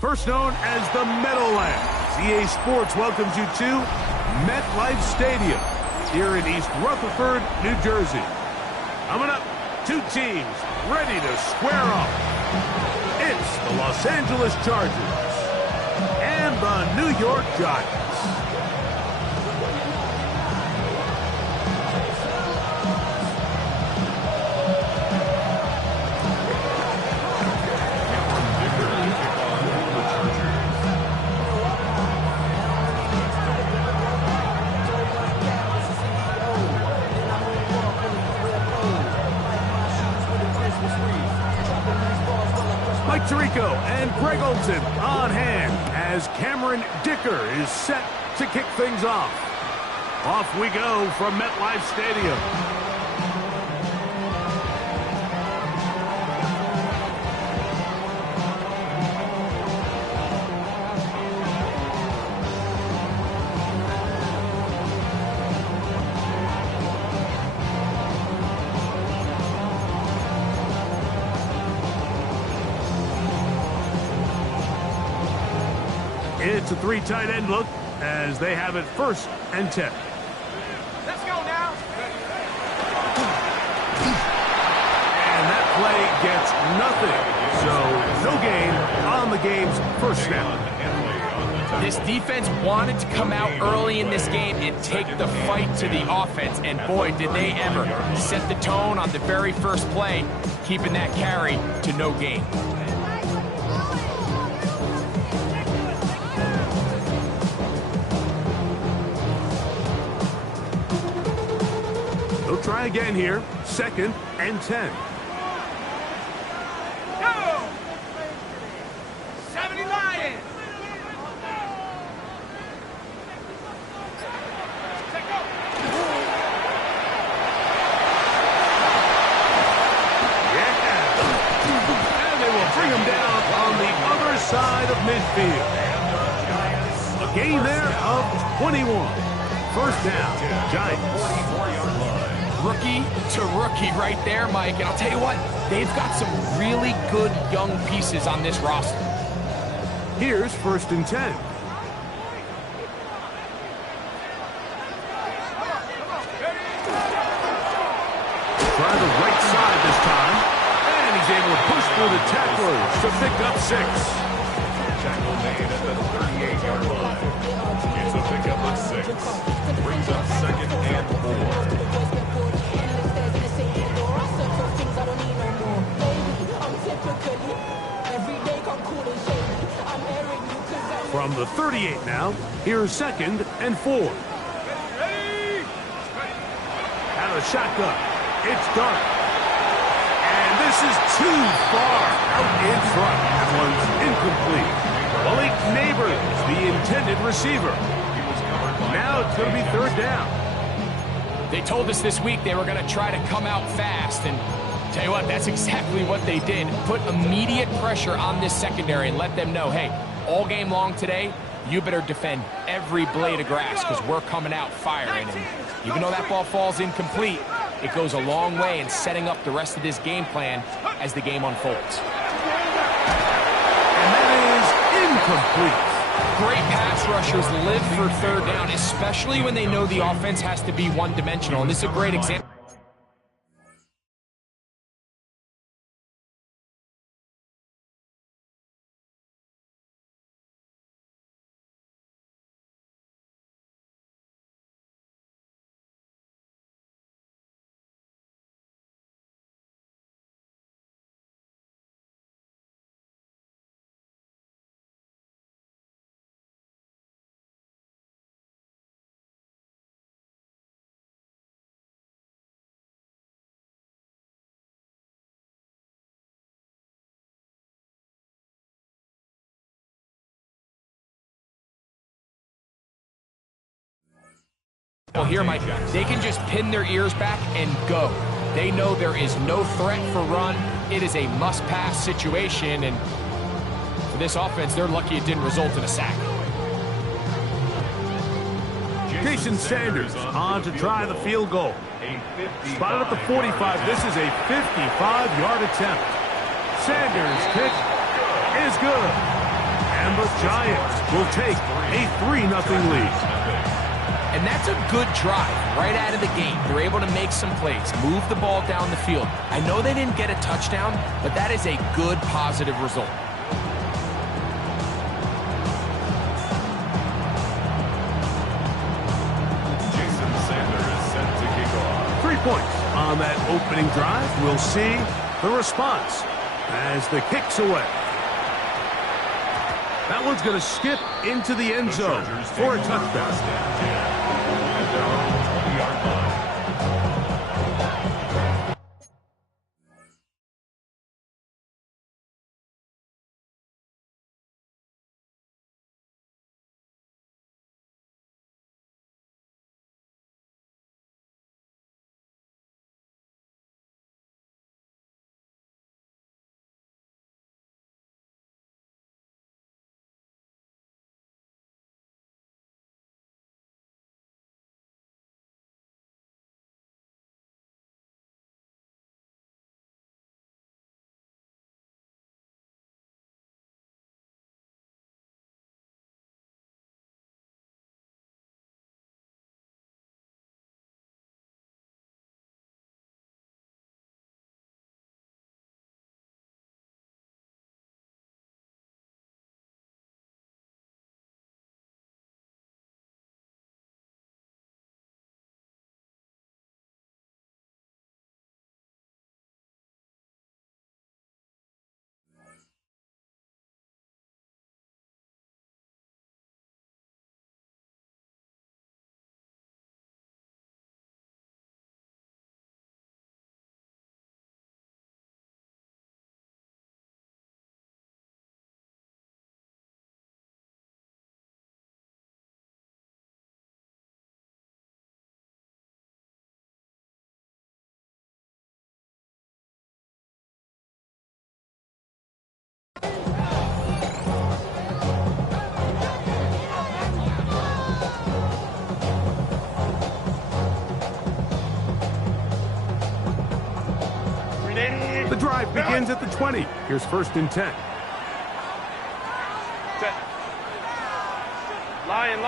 First known as the Meadowlands, EA Sports welcomes you to MetLife Stadium here in East Rutherford, New Jersey. Coming up, two teams ready to square off. It's the Los Angeles Chargers and the New York Giants. Mike Tirico and Greg Olsen on hand as Cameron Dicker is set to kick things off. Off we go from MetLife Stadium. It's a three tight end look as they have it 1st and 10. Let's go now. And that play gets nothing. So no gain on the game's first snap. This defense wanted to come out early in this game and take the fight to the offense. And boy, did they ever set the tone on the very first play, keeping that carry to no gain. They'll try again here, 2nd and 10. Go! 70 Lions! And they will bring him down on the other side of midfield. A gain there of 21. First down, Giants. Rookie to rookie right there, Mike. And I'll tell you what, they've got some really good young pieces on this roster. Here's 1st and 10. Try the right side this time. And he's able to push through the tacklers to pick up 6. Tackle made at the 38-yard line. It's a pickup of 6. Brings up 2nd and 4. From the 38 now, here's 2nd and 4. Out of shotgun, it's Dark. And this is too far out in front. That one's incomplete. Malik Neighbors, the intended receiver. Now it's going to be 3rd down. They told us this week they were going to try to come out fast, and tell you what, that's exactly what they did. Put immediate pressure on this secondary and let them know, hey, all game long today, you better defend every blade of grass because we're coming out firing. And even though that ball falls incomplete, it goes a long way in setting up the rest of this game plan as the game unfolds. And that is incomplete. Great pass rushers live for 3rd down, especially when they know the offense has to be one-dimensional. And this is a great example. Well, here, Mike, they can just pin their ears back and go. They know there is no threat for run. It is a must-pass situation, and for this offense, they're lucky it didn't result in a sack. Jason Sanders on to try the field goal. Spotted at the 45. This is a 55-yard attempt. Sanders kick is good. And the Giants will take a 3-0 lead. And that's a good drive right out of the gate. They're able to make some plays, move the ball down the field. I know they didn't get a touchdown, but that is a good, positive result. Jason Sanders is set to kick off. 3 points on that opening drive. We'll see the response as the kick's away. That one's going to skip into the end zone for a touchdown. The drive begins at the 20. Here's 1st and 10. Lion.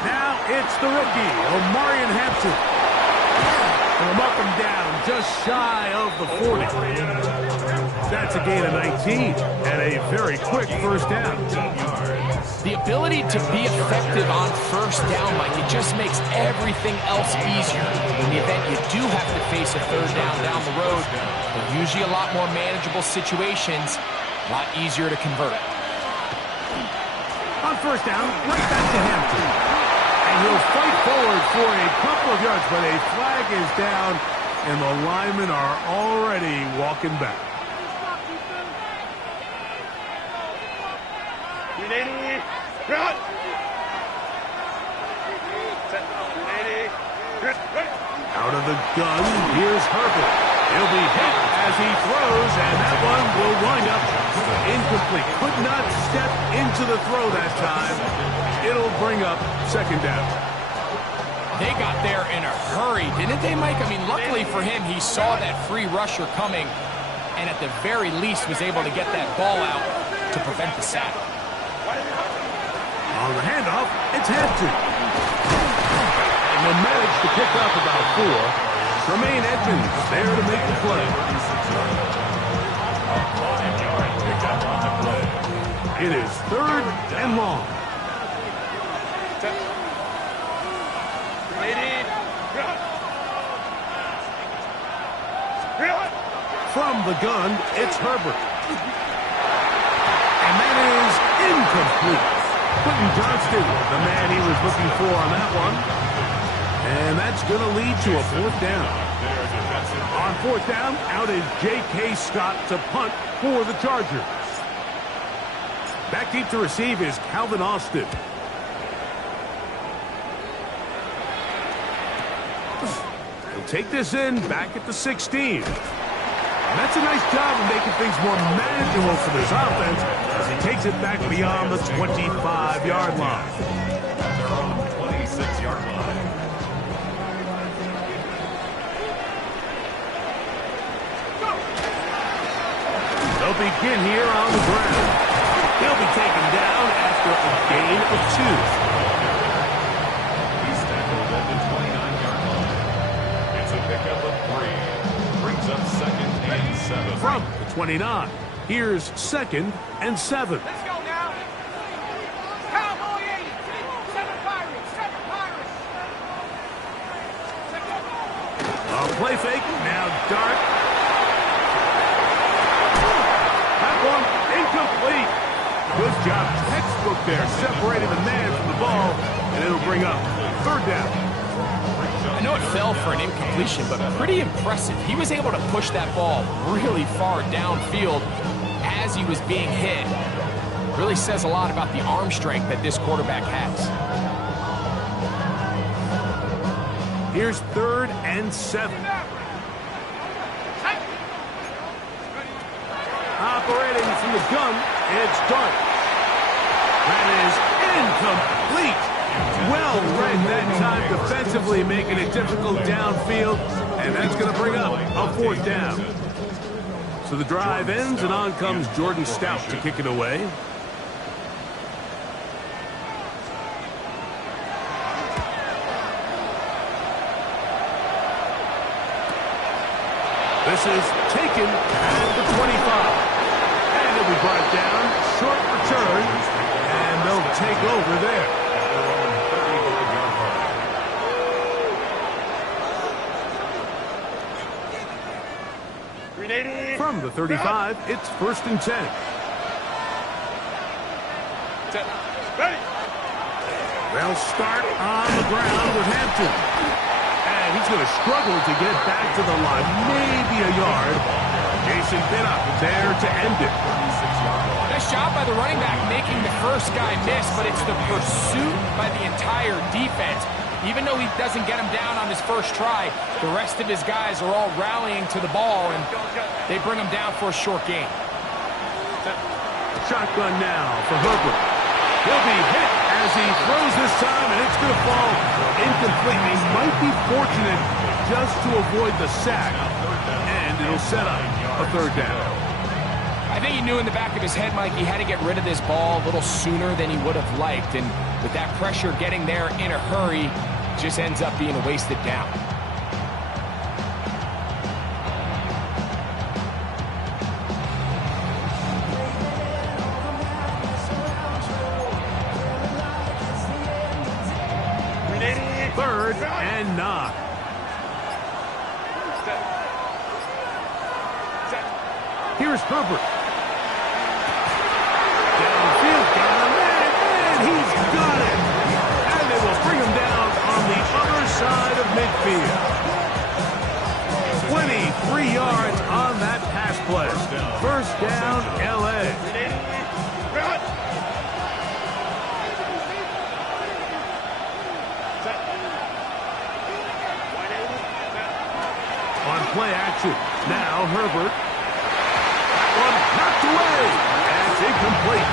Now it's the rookie, Omarion Hampton. From up and down, just shy of the 40. That's a gain of 19 and a very quick first down. The ability to be effective on first down, Mike, it just makes everything else easier. In the event you do have to face a third down the road, they're usually a lot more manageable situations, a lot easier to convert. On first down, right back to Hampton. And he'll fight forward for a couple of yards, but a flag is down, and the linemen are already walking back. Out of the gun, here's Herbert. He'll be hit as he throws, and that one will wind up incomplete. Could not step into the throw that time. It'll bring up 2nd down. They got there in a hurry, didn't they, Mike? I mean, luckily for him, he saw that free rusher coming, and at the very least was able to get that ball out to prevent the sack. On the handoff, it's Hampton. And they managed to pick up about 4. Tremaine Edmonds there to make the play. It is 3rd and long. From the gun, it's Herbert. And that is incomplete. Quentin Johnston, the man he was looking for on that one. And that's going to lead to a 4th down. On 4th down, out is J.K. Scott to punt for the Chargers. Back deep to receive is Calvin Austin. He'll take this in back at the 16. And that's a nice job of making things more manageable for this offense as he takes it back beyond the 25-yard line. They're on the 26-yard line. will begin here on the ground. He'll be taken down after a gain of 2. He's tackled at the 29-yard line. It's a pickup of 3. Brings up 2nd and 7. From the 29, here's 2nd and 7. Let's go now. Cowboy 80. 7 Pirates. 7 Pirates. Play fake, now dart. That one incomplete. Good job, textbook there, separating the man from the ball, and it'll bring up 3rd down. I know it fell for an incompletion, but pretty impressive. He was able to push that ball really far downfield as he was being hit. Really says a lot about the arm strength that this quarterback has. Here's 3rd and 7. Operating from the gun, it's Dart. That is incomplete. Well read that time defensively, making it difficult downfield, and that's going to bring up a 4th down. So the drive ends, and on comes Jordan Stout to kick it away. This is taken at the 25. And it'll be brought down, short return, and they'll take over there. From the 35, it's 1st and 10. They'll start on the ground with Hampton. And he's going to struggle to get back to the line, maybe a yard. Jason Pinnock there to end it. Nice job by the running back making the first guy miss, but it's the pursuit by the entire defense. Even though he doesn't get him down on his first try, the rest of his guys are all rallying to the ball, and they bring him down for a short gain. Shotgun now for Herbert. He'll be hit as he throws this time, and it's going to fall incomplete. He might be fortunate just to avoid the sack, and it'll set up a 3rd down. I think he knew in the back of his head, Mike, he had to get rid of this ball a little sooner than he would have liked, and with that pressure getting there in a hurry, just ends up being a wasted down. Third and 9. Here's Herbert. Downfield, got a man, and he's got it. And they will bring him down on the other side of midfield. 23 yards on that pass play. 1st down, L.A. On play action. Now Herbert. That one knocked away. And it's incomplete.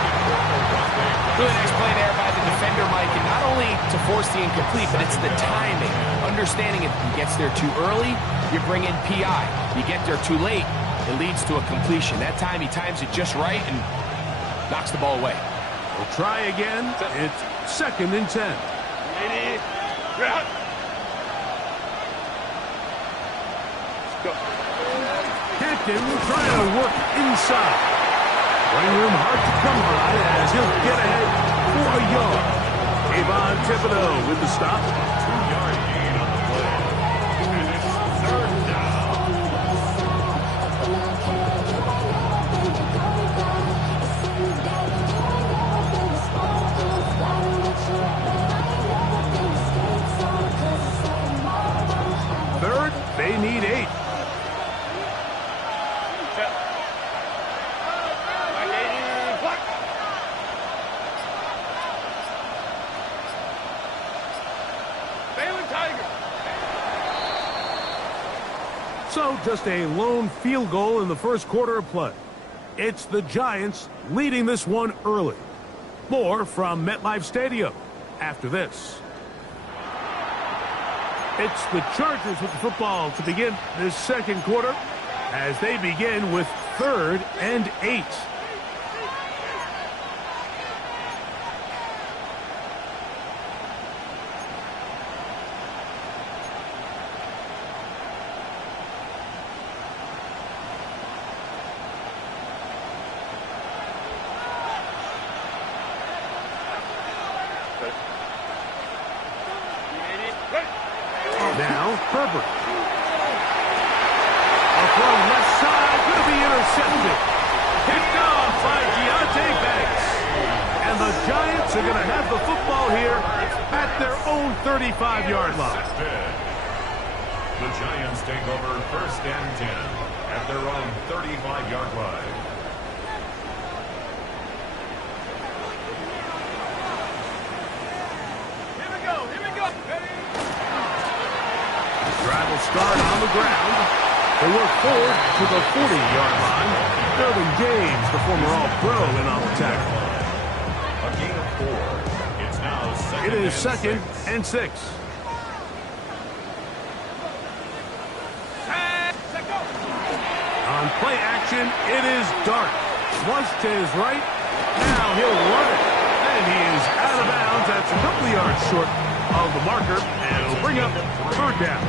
Really nice play there by the defender, Mike, and not only to force the incomplete, but it's the timing. Understanding if he gets there too early, you bring in P.I. You get there too late, it leads to a completion. That time he times it just right and knocks the ball away. We'll try again. It's 2nd and 10. Hampton trying to work inside. Running room hard to come by as he'll get ahead for a yard. Avon Thibodeau with the stop. 2-yard gain on the play. And it's 3rd down. Third, they need 8. So just a lone field goal in the 1st quarter of play. It's the Giants leading this one early. More from MetLife Stadium after this. It's the Chargers with the football to begin this 2nd quarter. as they begin with 3rd and 8. Now, Herbert. A throw left side, going to be intercepted. Picked off by Deonte Banks. And the Giants are going to have the football here at their own 35-yard line. The Giants take over 1st and 10 at their own 35-yard line. Drive will start on the ground. They work forward to the 40-yard line. Irvin James, the former All-Pro, in on the tackle. A gain of 4. It's now second. It is 2nd and 6. On play action, it is Dart. Once to his right. Now he'll run it. And he is out of bounds. That's a couple of yards short of the marker. And it'll bring up 3rd down.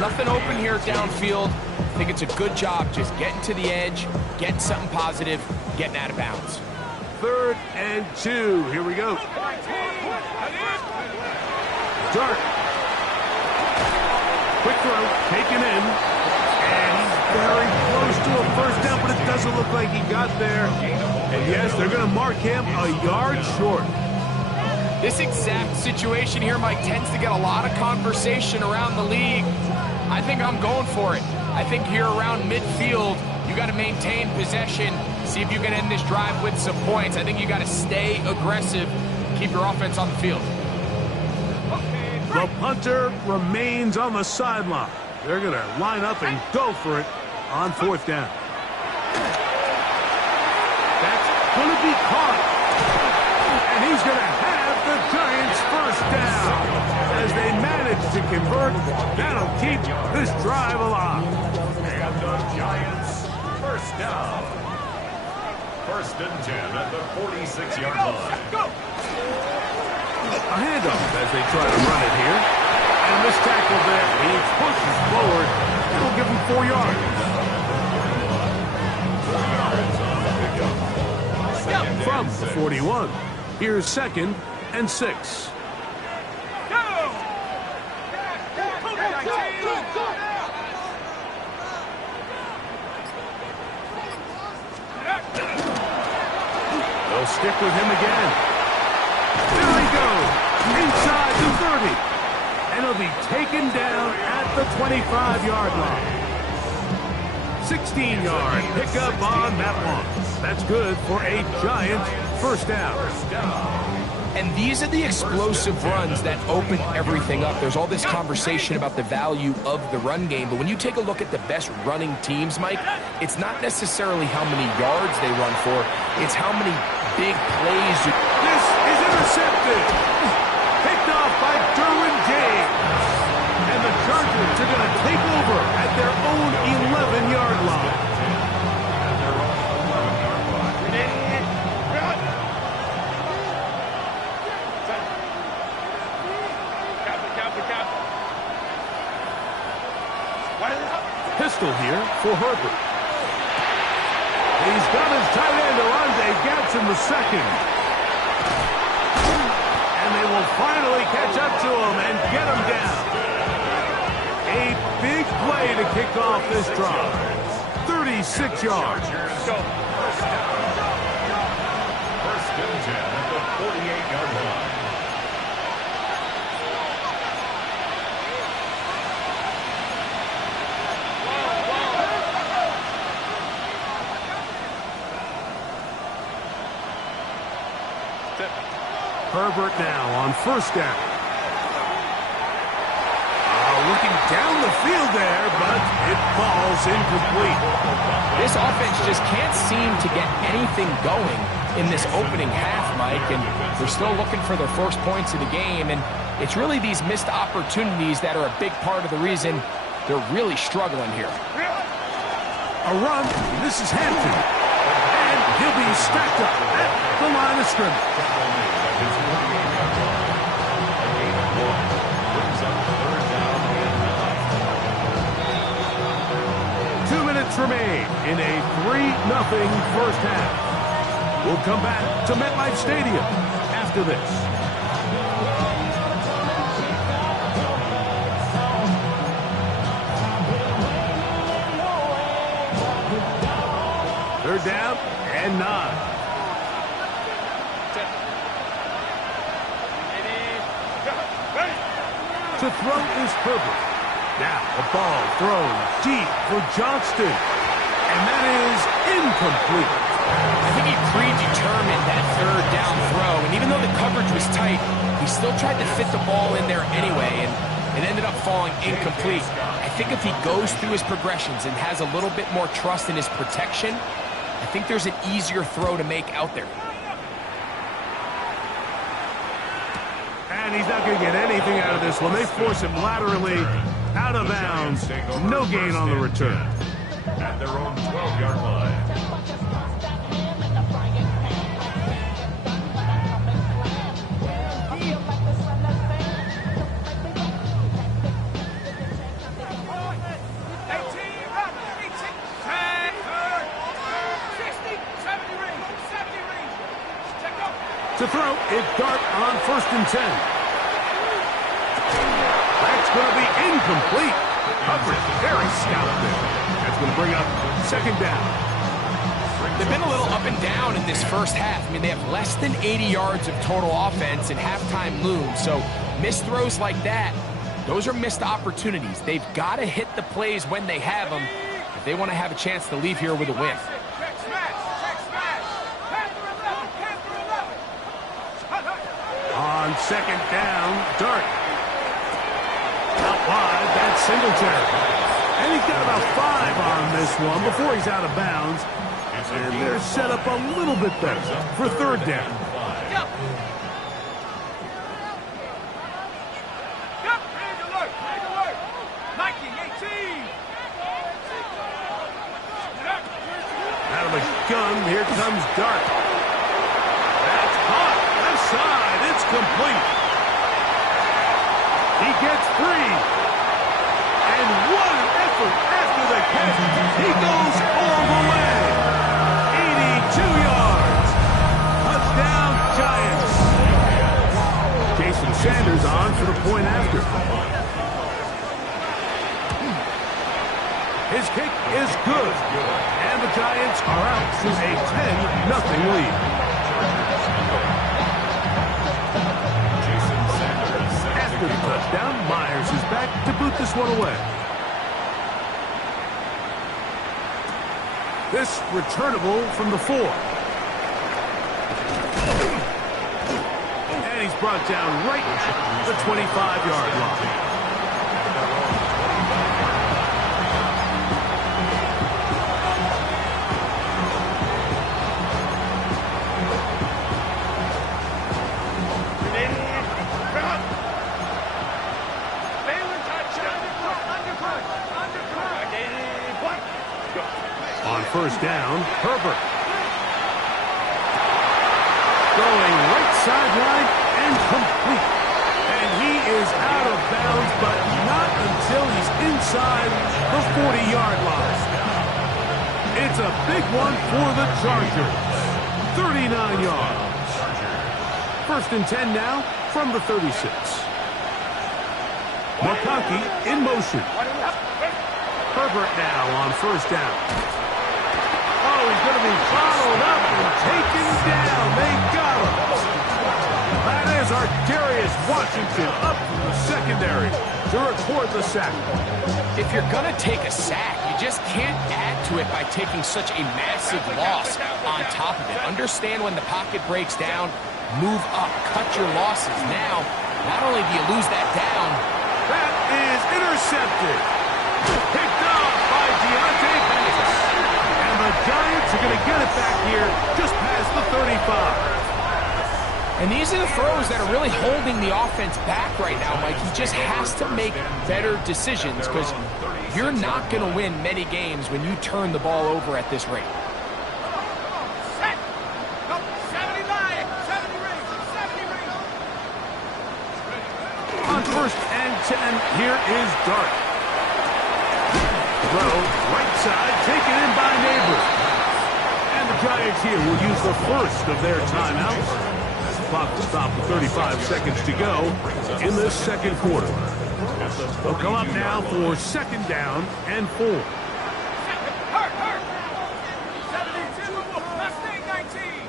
Nothing open here downfield. I think it's a good job just getting to the edge, getting something positive, getting out of bounds. 3rd and 2. Here we go. Dart. Quick throw, taken in. And he's very close to a 1st down, but it doesn't look like he got there. And yes, they're going to mark him a yard short. This exact situation here, Mike, tends to get a lot of conversation around the league. I think I'm going for it. I think here around midfield, you got to maintain possession, see if you can end this drive with some points. I think you got to stay aggressive, keep your offense on the field. The punter remains on the sideline. They're going to line up and go for it on 4th down. That's going to be caught. And he's going to have the Giants' 1st down. As they manage to convert, that'll keep this drive alive. And the Giants' 1st down. 1st and 10 at the 46-yard line. A handoff as they try to run it here. And this tackle there, he pushes forward. It'll give him 4 yards. From the 41, here's 2nd and 6. They'll stick with him again. There he goes, inside the 30. And he'll be taken down at the 25-yard line. 16-yard pickup on that one. That's good for a Giants 1st down. And these are the explosive runs that open everything up. There's all this conversation about the value of the run game, but when you take a look at the best running teams, Mike, it's not necessarily how many yards they run for, it's how many big plays. This is intercepted. Picked off by Derwin James. And the Chargers are going to take over at their own 11-yard line. Pistol here for Herbert. He's got his tight end, Alontae Gadsden II. And they will finally catch up to him and get him down. A big play to kick off this drive. 36 yards. 1st and 10 at the 48-yard line. Herbert now on 1st down. Looking down the field there, but it falls incomplete. This offense just can't seem to get anything going in this opening half, Mike, and they're still looking for their 1st points of the game, and it's really these missed opportunities that are a big part of the reason they're really struggling here. A run. This is Hampton. And he'll be stacked up at the line of scrimmage. 2 minutes remain in a 3-0 first half. We'll come back to MetLife Stadium after this. Third down and 9. To throw is Herbert. Now a ball thrown deep for Johnston. And that is incomplete. I think he predetermined that third down throw. And even though the coverage was tight, he still tried to fit the ball in there anyway. And it ended up falling incomplete. I think if he goes through his progressions and has a little bit more trust in his protection, I think there's an easier throw to make out there. And he's not going to get anything out of this one. They force him laterally out of bounds. No gain on the return. At their own 12-yard line. To throw, it's Dart on 1st and 10. That's going to be incomplete. Coverage very stout there. That's going to bring up 2nd down. They've been a little up and down in this first half. I mean, they have less than 80 yards of total offense and halftime looms. So missed throws like that, those are missed opportunities. They've got to hit the plays when they have them if they want to have a chance to leave here with a win. On 2nd down, Dart. Out wide, that's Singletary. And he's got about 5 on this one before he's out of bounds. And they're set up a little bit better for 3rd down. Out of the gun, here comes Dart. That's caught. Left side, it's complete. He gets free. And what an effort after the catch. He goes all the way. 82 yards. Touchdown, Giants. Jason Sanders on for the point after. His kick is good. And the Giants are out to a 10-0 lead. After the touchdown, Myers is back to boot this one away. This returnable from the 4. And he's brought down right at the 25-yard line. On 1st down, Herbert. Going right sideline and complete. And he is out of bounds, but not until he's inside the 40-yard line. It's a big one for the Chargers. 39 yards. 1st and 10 now from the 36. McConkey in motion. Herbert now on 1st down. Oh, he's going to be followed up and taken down. They got him. That is Ar'Darius Washington up from the secondary to record the sack. If you're going to take a sack, you just can't add to it by taking such a massive loss on top of it. Understand when the pocket breaks down, move up, cut your losses. Now, not only do you lose that down, that is intercepted. Picked off by Deontay Banks. And the Giants are going to get it back here just past the 35. And these are the throws that are really holding the offense back right now, Mike. He just has to make better decisions because you're not going to win many games when you turn the ball over at this rate. Set. Go. 70 line. 70 ring. 70 ring. On first and 10, here is Dart. Throw, right side, taken in by Neighbor. And the Giants here will use the first of their timeouts. Clock will stop with 35 seconds to go in the second quarter. They'll come up now for second down and 4. Hurt. 72. Mustang 19.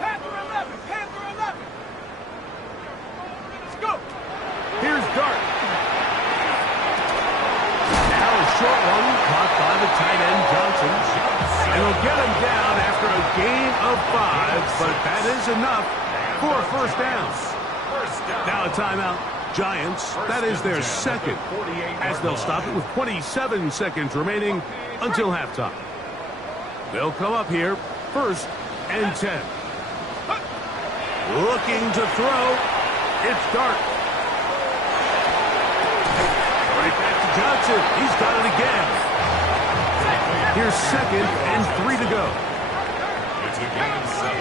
Panther 11. Panther 11. Let's go. Here's Dart. Short one caught by the tight end Johnson. And he'll get him down after a gain of 5, but that is enough for a first down. Now a timeout. Giants, that is their second, as they'll stop it with 27 seconds remaining until halftime. They'll come up here, first and 10. Looking to throw. It's Dart. Right back to Johnson. He's got it again. Here's second and 3 to go. It's a gain of 7.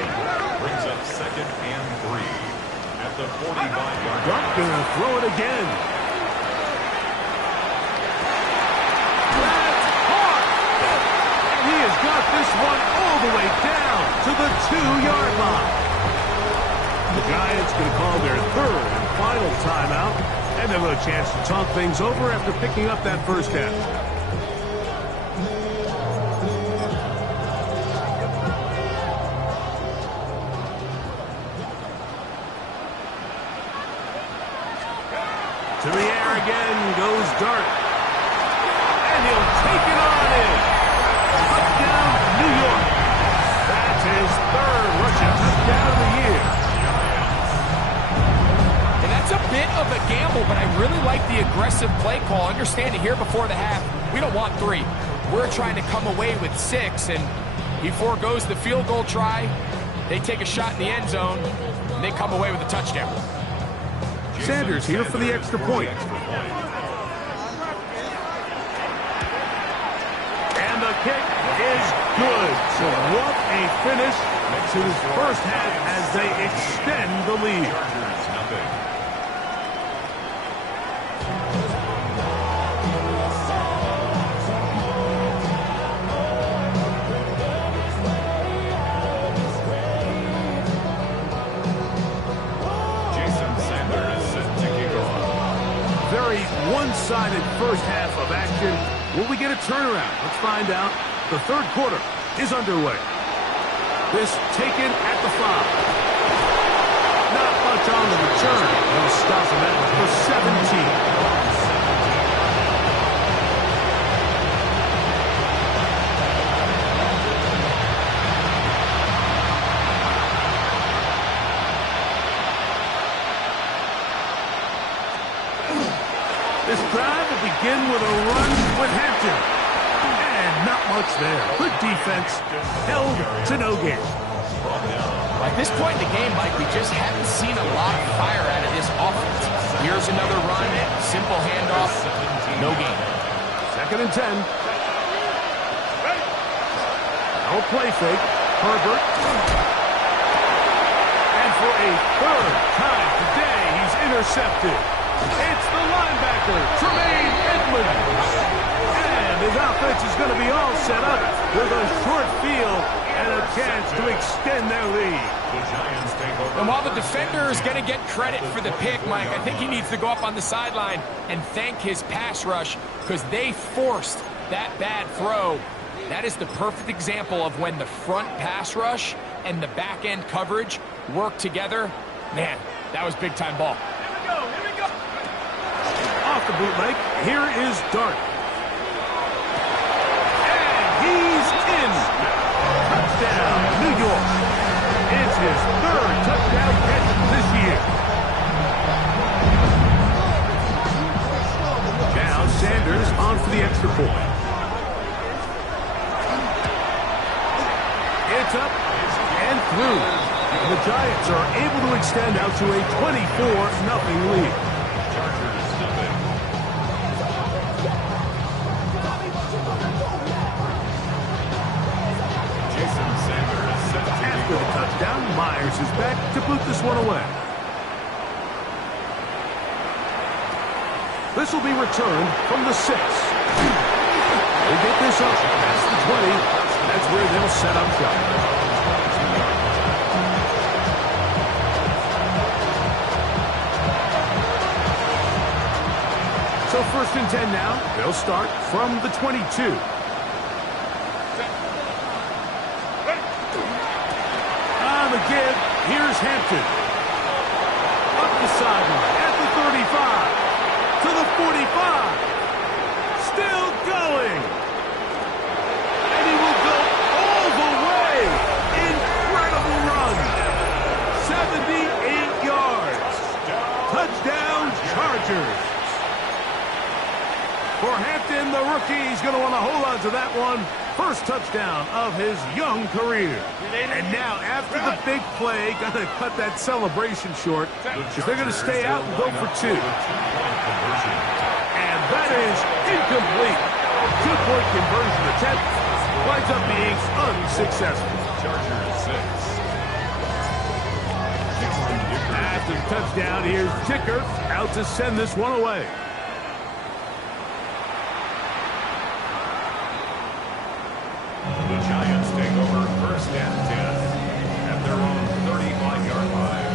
Brings up second and 3 at the 45-yard line. Dart gonna throw it again. That's hard. And he has got this one all the way down to the 2-yard line. The Giants gonna call their third and final timeout. And they'll have a chance to talk things over after picking up that first down. To the air again goes Dart. And he'll take it on in. Touchdown, New York. That's his third rushing touchdown of the year. It's a bit of a gamble, but I really like the aggressive play call. Understand it here before the half. We don't want 3. We're trying to come away with 6, and he forgoes the field goal try. They take a shot in the end zone, and they come away with a touchdown. Sanders here for the extra point. And the kick is good. So what a finish to his first half as they extend the lead. One-sided first half of action. Will we get a turnaround? Let's find out. The third quarter is underway. This taken at the 5. Not much on the return. They'll stop him at for 17. This drive will begin with a run with Hampton. And not much there. Good defense. Held to no gain. At this point in the game, Mike, we just haven't seen a lot of fire out of this offense. Here's another run. Simple handoff. No gain. Second and 10. No play fake. Herbert. And for a third time today, he's intercepted. It's the linebacker, Tremaine Edmonds. And his offense is going to be all set up with a short field and a chance to extend their lead. And while the defender is going to get credit for the pick, Mike, I think he needs to go up on the sideline and thank his pass rush because they forced that bad throw. That is the perfect example of when the front pass rush and the back end coverage work together. Man, that was big-time ball. Here we go. Off the bootleg, here is Dart. And he's in. Touchdown, New York. It's his third touchdown catch this year. Now able to extend out to a 24-0 lead. Chargers nothing. Jason Sanders is set to After the touchdown, Myers is back to boot this one away. This will be returned from the 6. They get this up past the 20. That's where they'll set up shop. So 1st and 10 now. They'll start from the 22. On the give, here's Hampton. Up the sideline at the 35. To the 45. Still going. And he will go all the way. Incredible run. 78 yards. Touchdown, Chargers. For Hampton, the rookie, he's going to want to hold on to that one. First touchdown of his young career. And now, after the big play, got to cut that celebration short because they're going to stay out and go for 2. And that is incomplete. 2-point conversion attempt winds up being unsuccessful. Chargers 6. After the touchdown, here's Dicker out to send this one away. The Giants take over 1st and 10 at their own 35-yard line.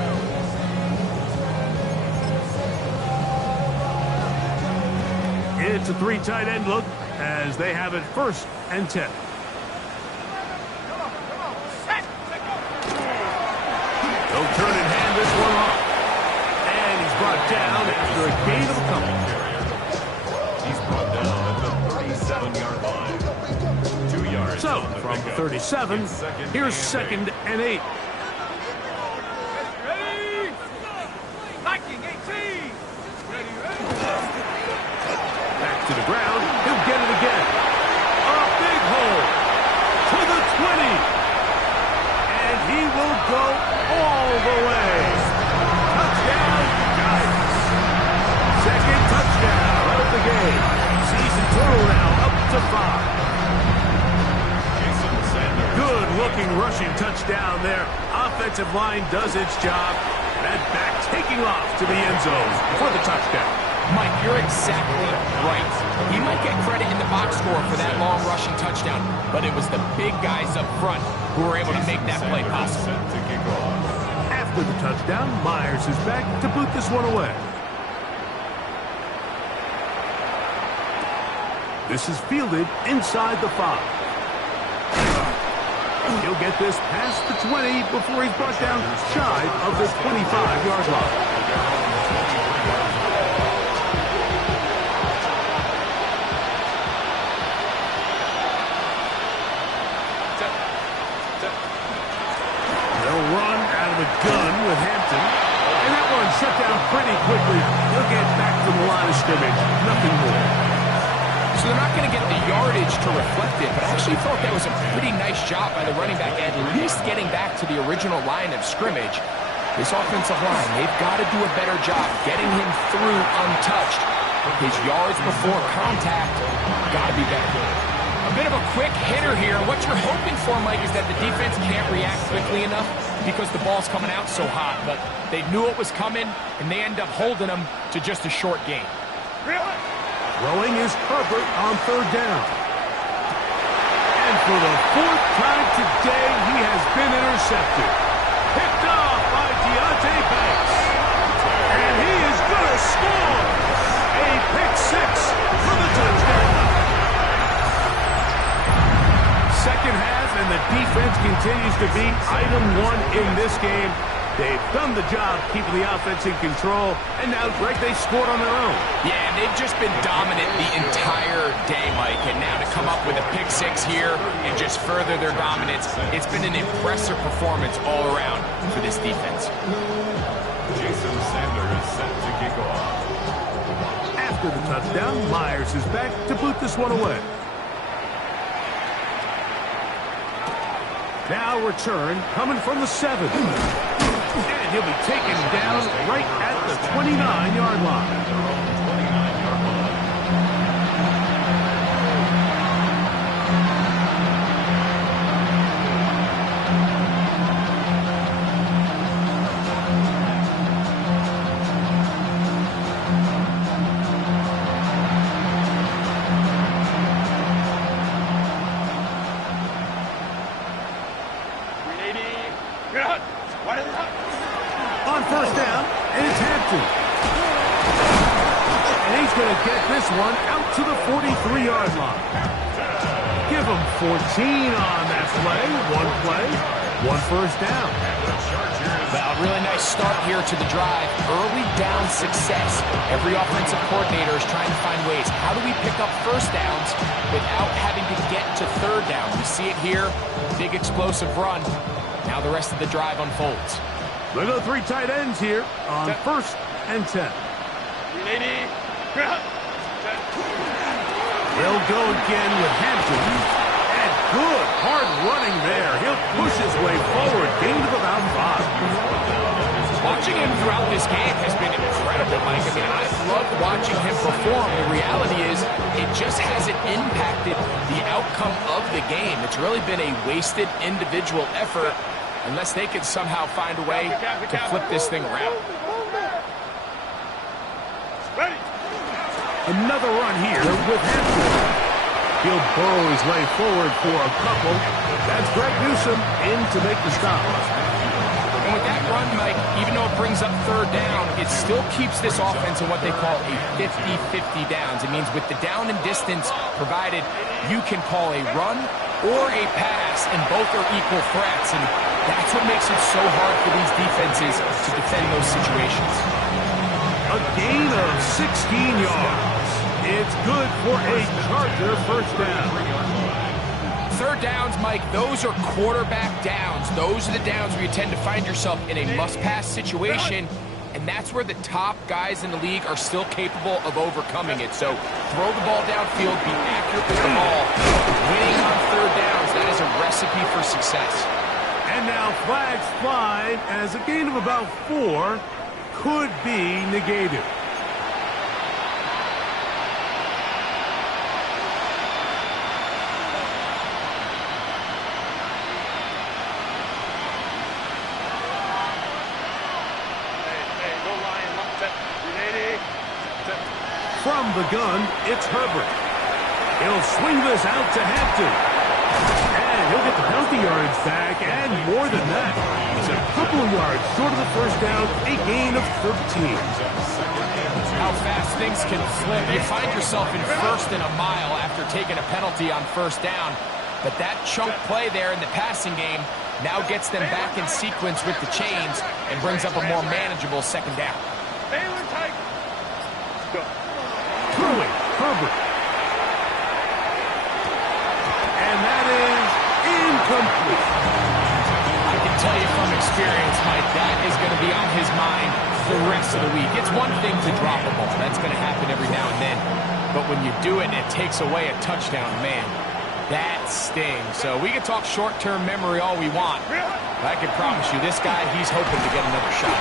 It's a 3 tight end look as they have it 1st and 10. They'll turn and hand this one off. And he's brought down after a gain of a couple. He's brought down at the 37-yard line. 2 yards. So, from 37, here's 2nd and 8. Ready? Liking 18. Ready, ready. Back to the ground. He'll get it again. A big hole to the 20. And he will go all the way. Touchdown, Giants. 2nd touchdown of the game. Season total now up to 5. Good-looking rushing touchdown there. Offensive line does its job. That back taking off to the end zone for the touchdown. Mike, you're exactly right. He might get credit in the box score for that long rushing touchdown, but it was the big guys up front who were able to make that play possible. After the touchdown, Myers is back to boot this one away. This is fielded inside the 5. He'll get this past the 20 before he's brought down shy of the 25-yard line. They'll run out of the gun with Hampton. And that one shut down pretty quickly. He'll get back to the line of scrimmage. Nothing more. So they're not going to get the yardage to reflect it, but I actually thought that was a pretty nice job by the running back, at least getting back to the original line of scrimmage. This offensive line, they've got to do a better job getting him through untouched. His yards before contact got to be better. A bit of a quick hitter here. What you're hoping for, Mike, is that the defense can't react quickly enough because the ball's coming out so hot, but they knew it was coming, and they end up holding them to just a short gain. Throwing is Herbert on 3rd down. And for the 4th time today, he has been intercepted. Picked off by Deontay Banks. And he is going to score. A pick 6 for the touchdown. 2nd half, and the defense continues to be item 1 in this game. They've done the job keeping the offense in control, and now, Greg, they scored on their own. Yeah, and they've just been dominant the entire day, Mike, and now to come up with a pick 6 here and just further their dominance, it's been an impressive performance all around for this defense. Jason Sanders is set to kick off. After the touchdown, Myers is back to boot this one away. Now return coming from the 7. And he'll be taken down right at the 29-yard line. On first down, and it's Hampton. And he's going to get this one out to the 43-yard line. Give him 14 on that play, one first down. Well, really nice start here to the drive. Early down success. Every offensive coordinator is trying to find ways. How do we pick up first downs without having to get to third down? We see it here. Big explosive run. Now the rest of the drive unfolds. Look at the three tight ends here on first and 10. They'll go again with Hampton. And good hard running there. He'll push his way forward. Gain of about 5. Watching him throughout this game has been incredible, Mike. I mean, I've loved watching him perform. The reality is it just hasn't impacted the outcome of the game. It's really been a wasted individual effort unless they can somehow find a way to flip this thing around. Another run here with Hampton. He'll burrow his way forward for a couple. That's Greg Newsome in to make the stop. And with that run, Mike, even though it brings up third down, it still keeps this offense in what they call a 50-50 downs. It means with the down and distance provided, you can call a run or a pass, and both are equal threats. And that's what makes it so hard for these defenses to defend those situations. A gain of 16 yards. It's good for a Charger first down. Third downs, Mike, those are quarterback downs. Those are the downs where you tend to find yourself in a must-pass situation, and that's where the top guys in the league are still capable of overcoming it. So throw the ball downfield, be accurate with the ball. Winning on third downs, that is a recipe for success. And now flags fly as a gain of about 4 could be negated. From the gun, it's Herbert. He'll swing this out to Hampton. And he'll get the penalty yards back, and more than that. He's a couple of yards short of the first down, a gain of 13. How fast things can flip. You find yourself in first and a mile after taking a penalty on first down. But that chunk play there in the passing game now gets them back in sequence with the chains and brings up a more manageable second down. Throwing, Herbert. And that is incomplete. I can tell you from experience, Mike, that is going to be on his mind the rest of the week. It's one thing to drop a ball. That's going to happen every now and then. But when you do it and it takes away a touchdown, man, that stings. So we can talk short-term memory all we want. But I can promise you, this guy, he's hoping to get another shot.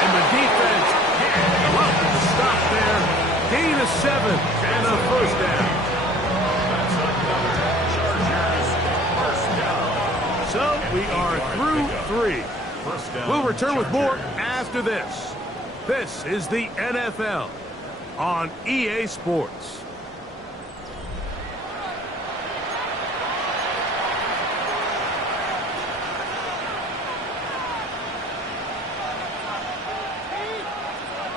And the defense can't come up with a stop there. Gain of 7 and a first down. So we are through 3. We'll return with more after this. This is the NFL on EA Sports.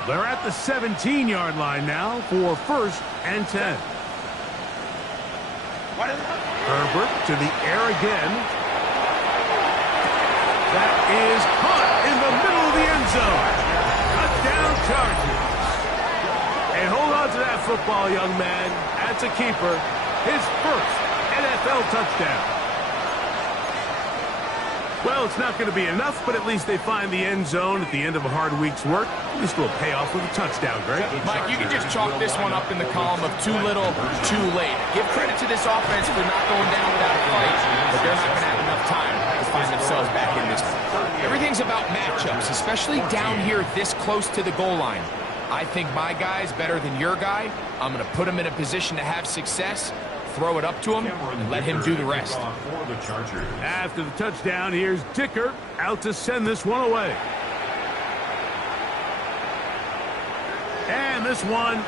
They're at the 17-yard line now for first and 10. Herbert to the air again. That is caught in the middle of the end zone. Touchdown Chargers. And hold on to that football, young man. That's a keeper. His first NFL touchdown. Well, it's not going to be enough, but at least they find the end zone at the end of a hard week's work. At least we'll pay off with a touchdown, Greg. Mike, you can just chalk this one up in the column of too little, too late. Give credit to this offense for not going down without a fight, but they're not going to have enough time to find themselves themselves back in this one. Everything's about matchups, especially down here this close to the goal line. I think my guy's better than your guy. I'm going to put him in a position to have success, throw it up to him, and let him do the rest. After the touchdown, here's Dicker out to send this one away. And this one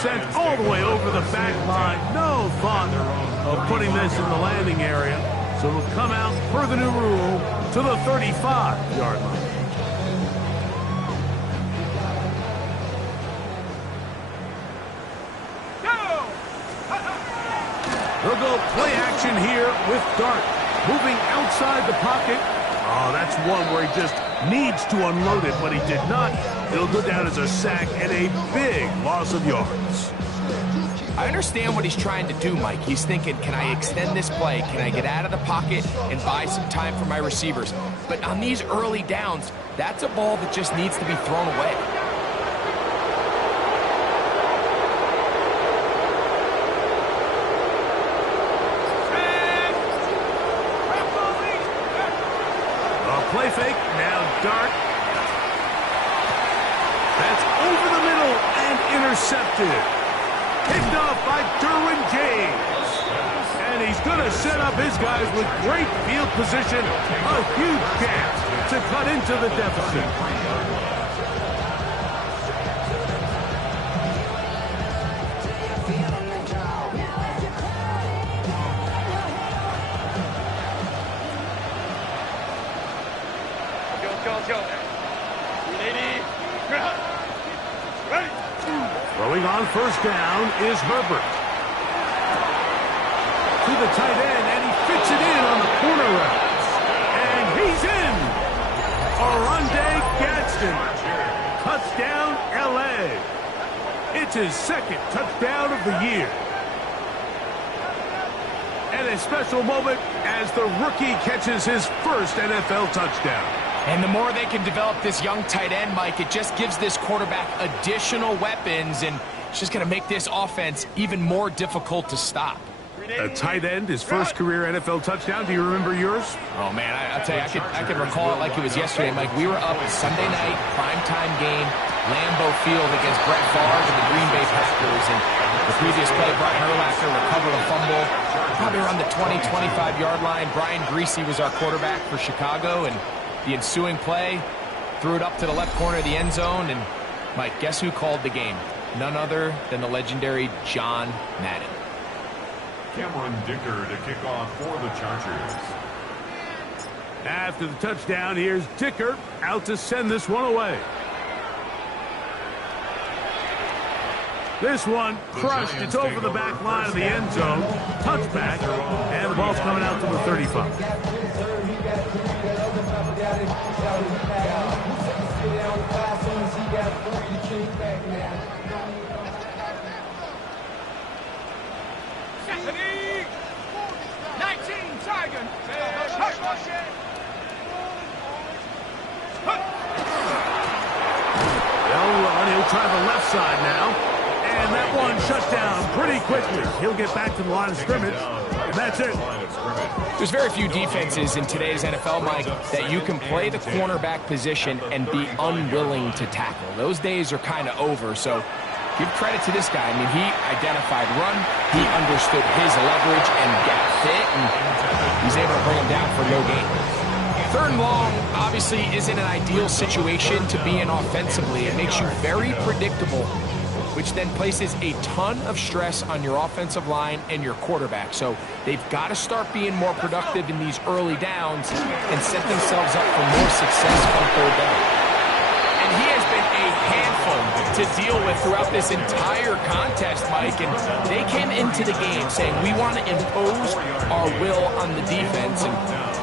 sent all the way over the back line. No thought of putting this in the landing area. So it'll come out per the new rule to the 35-yard line. They'll go play action here with Dart. Moving outside the pocket. Oh, that's one where he just needs to unload it, but he did not. It'll go down as a sack and a big loss of yards. I understand what he's trying to do, Mike. He's thinking, can I extend this play? Can I get out of the pocket and buy some time for my receivers? But on these early downs, that's a ball that just needs to be thrown away. Play fake, now Dart. That's over the middle and intercepted. Picked off by Derwin James. And he's going to set up his guys with great field position. A huge chance to cut into the deficit. Throwing on first down is Herbert. To the tight end, and he fits it in on the corner route. And he's in. Oronde Gadsden. Touchdown, L.A. It's his second touchdown of the year. And a special moment as the rookie catches his first NFL touchdown. And the more they can develop this young tight end, Mike, it just gives this quarterback additional weapons, and it's just going to make this offense even more difficult to stop. A tight end, his first career NFL touchdown. Do you remember yours? Oh, man, I'll tell you, I can recall it like it was yesterday, Mike. We were up Sunday night, primetime game, Lambeau Field against Brett Favre and the Green Bay Packers. And the previous play, Brian Urlacher recovered a fumble, probably around the 20, 25-yard line. Brian Griese was our quarterback for Chicago, and the ensuing play, threw it up to the left corner of the end zone, and Mike, guess who called the game? None other than the legendary John Madden. Cameron Dicker to kick off for the Chargers. After the touchdown, here's Dicker out to send this one away. This one crushed. It's over the back line of the end zone. Touchback, and the ball's coming out to the 35. Stephanie! 19, Tiger! They'll run. He'll try the left side now. And that one shut down pretty quickly. He'll get back to the line of scrimmage. And that's it. There's very few defenses in today's NFL, Mike, that you can play the cornerback position and be unwilling to tackle. Those days are kind of over, so give credit to this guy. I mean, he identified run, he understood his leverage and gap fit, and he's able to bring him down for no gain. Third and long obviously isn't an ideal situation to be in offensively. It makes you very predictable, which then places a ton of stress on your offensive line and your quarterback. So they've got to start being more productive in these early downs and set themselves up for more success on third down. And he has been a handful to deal with throughout this entire contest, Mike. And they came into the game saying, we want to impose our will on the defense. And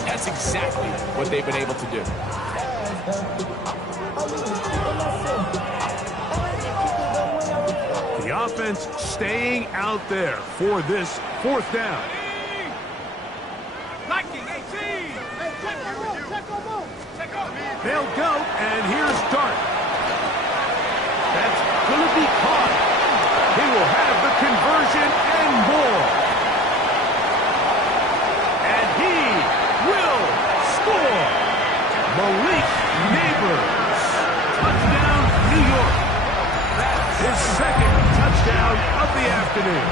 that's exactly what they've been able to do. The offense staying out there for this fourth down. 19, 18! They'll go, and here's Dart. That's going to be caught. He will have the conversion and more. And he will score. the afternoon.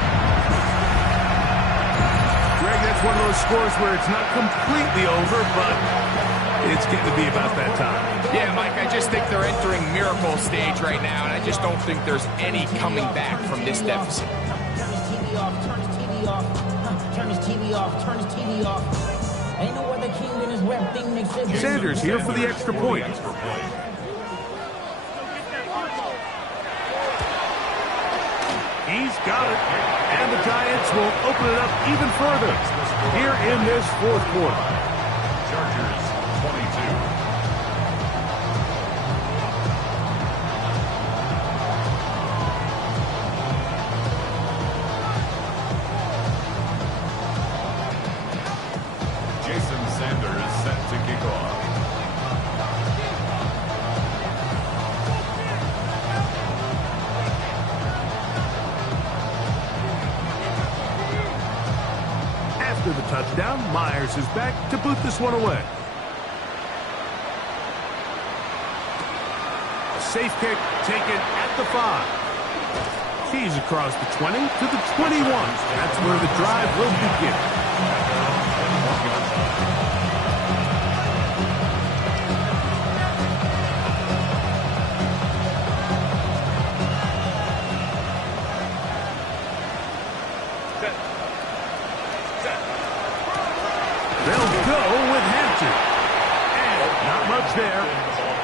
Greg, that's one of those scores where it's not completely over, but it's getting to be about that time. Yeah, Mike, I just think they're entering miracle stage right now, and I just don't think there's any coming back from this deficit. Turn his TV off, turn his TV off, turn his TV off, turn his TV off. Ain't no other king than his rep thing makes it. Sanders here for the extra point. He's got it. And the Giants will open it up even further here in this fourth quarter. Chargers 22. Jason Sanders set to kick off. After the touchdown, Myers is back to boot this one away. A safe kick taken at the 5. He's across the 20 to the 21. That's where the drive will begin. They'll go with Hampton. And not much there.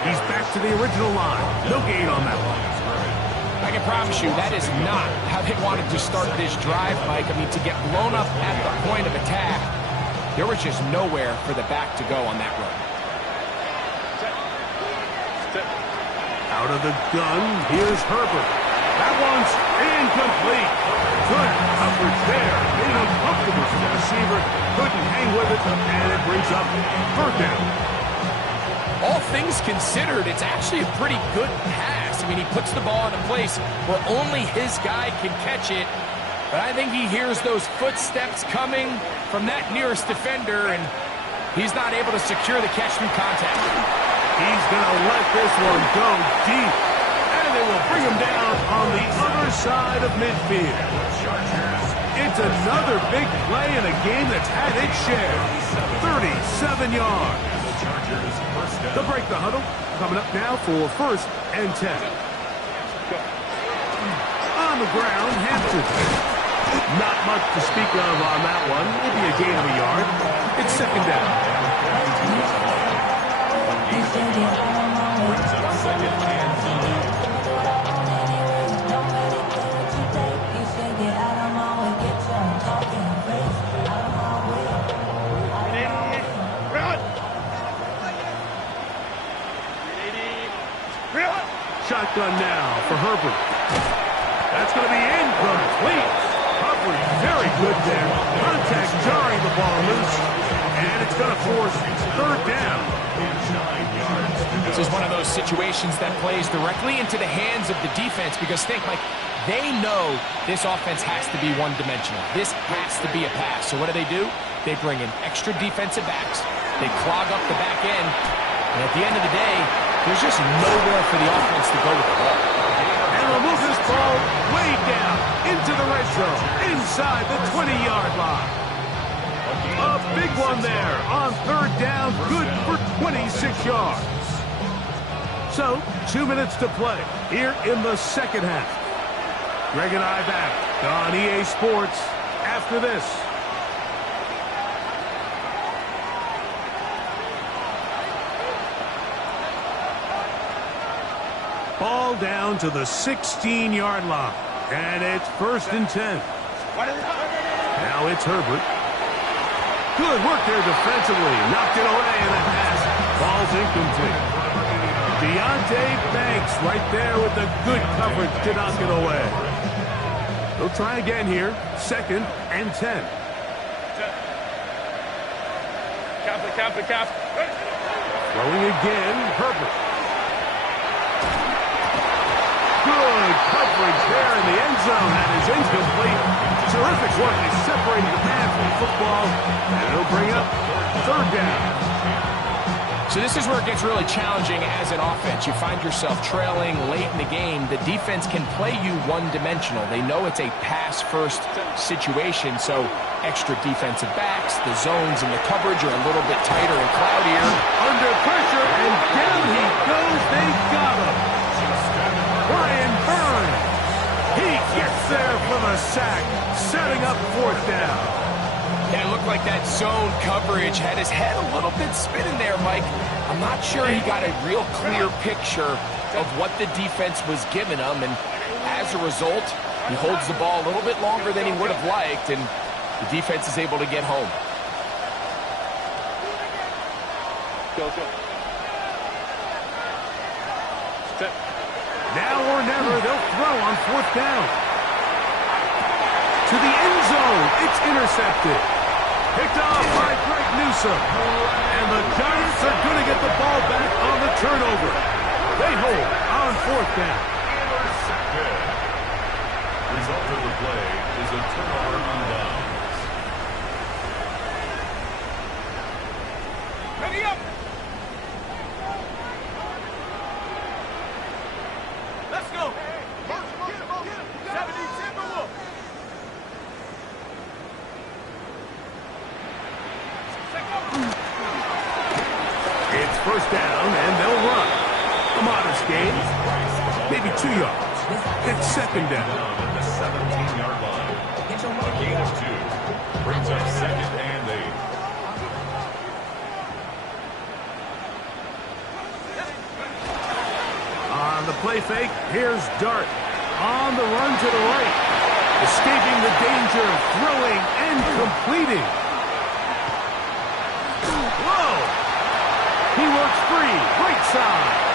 He's back to the original line. No gain on that one. I can promise you that is not how they wanted to start this drive, Mike. I mean, to get blown up at the point of attack, there was just nowhere for the back to go on that run. Out of the gun, here's Herbert. That one's incomplete. Good coverage there. Made it uncomfortable for the receiver. Couldn't hang with it, and it brings up third down. All things considered, it's actually a pretty good pass. I mean, he puts the ball in a place where only his guy can catch it. But I think he hears those footsteps coming from that nearest defender, and he's not able to secure the catch through contact. He's going to let this one go deep. And they will bring him down on the other side of midfield. It's another big play in a game that's had its share. 37 yards. They'll break the huddle. Coming up now for 1st and 10. On the ground, Hampton. Not much to speak of on that one. Maybe a gain of a yard. It's 2nd down. Brings up 2nd and 2. Shotgun now for Herbert. That's going to be incomplete. Coverage very good there. Contact jarring the ball loose. And it's going to force 3rd down. This is one of those situations that plays directly into the hands of the defense because think, like, they know this offense has to be one-dimensional. This has to be a pass. So what do? They bring in extra defensive backs. They clog up the back end. And at the end of the day, there's just nowhere for the offense to go with the ball. And they'll move this ball way down into the red zone, inside the 20-yard line. A big one there on 3rd down, good for 26 yards. So, 2 minutes to play here in the 2nd half. Greg and I back on EA Sports after this. Ball down to the 16-yard line. And it's 1st and 10. Now it's Herbert. Good work there defensively. Knocked it away and the pass. Ball's incomplete. Deonte Banks right there with the good coverage to knock it away. They'll try again here. 2nd and 10. Throwing again, Herbert. Good coverage there in the end zone. That is incomplete. Terrific work. They separated the man from the football. And it'll bring up 3rd down. So this is where it gets really challenging as an offense. You find yourself trailing late in the game. The defense can play you one-dimensional. They know it's a pass-first situation, so extra defensive backs, the zones and the coverage are a little bit tighter and cloudier. Under pressure, and down he goes. They got him. Brian Burns. He gets there for the sack, setting up 4th down. And it looked like that zone coverage had his head a little bit spinning there, Mike. I'm not sure he got a real clear picture of what the defense was giving him, and as a result, he holds the ball a little bit longer than he would have liked, and the defense is able to get home. Now or never, they'll throw on 4th down. To the end zone, it's intercepted. Picked off by Greg Newsome. And the Giants are going to get the ball back on the turnover. They hold on 4th down. Intercepted. Result of the play is a turnover on downs. Ready up. Let's go. 70 Timberwolves. It's 1st down, and they'll run. A modest gain. Maybe 2 yards. It's 2nd down. At the 17-yard line. A gain of 2. Brings up 2nd and 8. On the play fake, here's Dart. On the run to the right. Escaping the danger, throwing and completing. Whoa! He works free, right side.